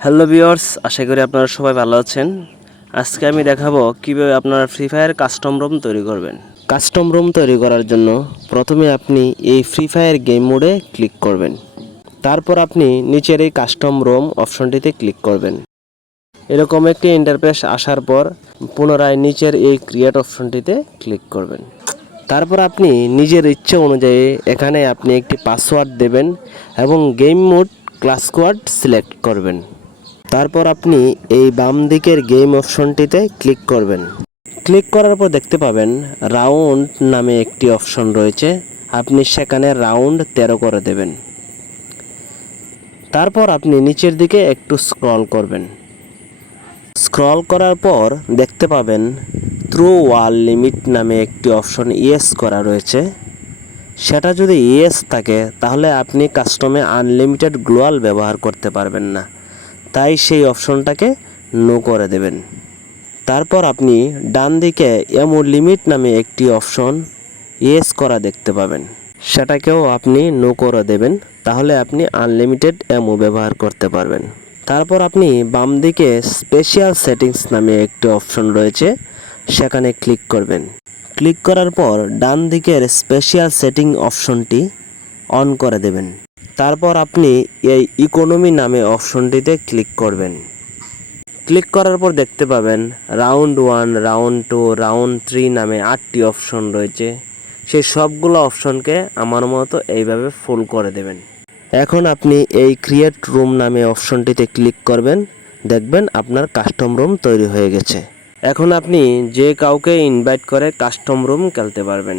Hello viewers, আশা করি আপনারা সবাই ভালো আছেন। আজকে আমি দেখাবো কীভাবে আপনারা ফ্রি ফায়ার কাস্টম রুম তৈরি করবেন। কাস্টম রুম তৈরি করার জন্য প্রথমে আপনি এই ফ্রি ফায়ার গেম মোডে ক্লিক করবেন। তারপর আপনি নিচের এই কাস্টম রুম অপশনটিতে ক্লিক করবেন। এরকম একটি ইন্টারফেস আসার পর পুনরায় নিচের এই ক্রিয়েট অপশনটিতে ক্লিক করবেন। তারপর আপনি নিজের ইচ্ছে অনুযায়ী এখানে আপনি একটি পাসওয়ার্ড দেবেন এবং game mode clash squad select করবেন। তারপর আপনি এই বাম দিকের গেম অপশনটিতে ক্লিক করবেন। ক্লিক করার পর দেখতে পাবেন, রাউন্ড নামে একটি অপশন রয়েছে। আপনি সেখানে রাউন্ড তেরো করে দেবেন। তারপর আপনি নিচের দিকে একটু স্ক্রল করবেন। স্ক্রল করার পর দেখতে পাবেন, থ্রু ওয়াল লিমিট নামে একটি অপশন ইয়েস করা রয়েছে। সেটা যদি ইয়েস থাকে, তাহলে আপনি কাস্টমে আনলিমিটেড গ্লোয়াল ব্যবহার করতে পারবেন না। তাই সেই অপশনটাকে নো করে দেবেন। তারপর আপনি ডান দিকে এমও লিমিট নামে একটি অপশন ইয়েস করা দেখতে পাবেন। সেটাকেও আপনি নো করে দেবেন, তাহলে আপনি আনলিমিটেড এমও ব্যবহার করতে পারবেন। তারপর আপনি বাম দিকে স্পেশাল সেটিংস নামে একটি অপশন রয়েছে, সেখানে ক্লিক করবেন। ক্লিক করার পর ডান দিকের স্পেশাল সেটিং অপশনটি অন করে দেবেন। তারপর আপনি এই ইকোনমি নামে অপশনটিতে ক্লিক করবেন। ক্লিক করার পর দেখতে পাবেন round one round two round three নামে আটটি অপশন রয়েছে। সেই সবগুলো অপশনকে আমার মতো এইভাবে ফুল করে দেবেন। এখন আপনি এই ক্রিয়েট রুম নামে অপশনটিতে ক্লিক করবেন। দেখবেন আপনার কাস্টম রুম তৈরি হয়ে গেছে। এখন আপনি যে কাউকে ইনভাইট করে কাস্টম রুম খেলতে পারবেন।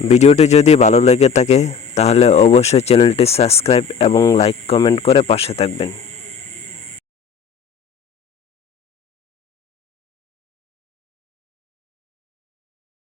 ভিডিওটি যদি ভালো লেগে থাকে তাহলে অবশ্যই চ্যানেলটি সাবস্ক্রাইব এবং লাইক কমেন্ট করে পাশে থাকবেন।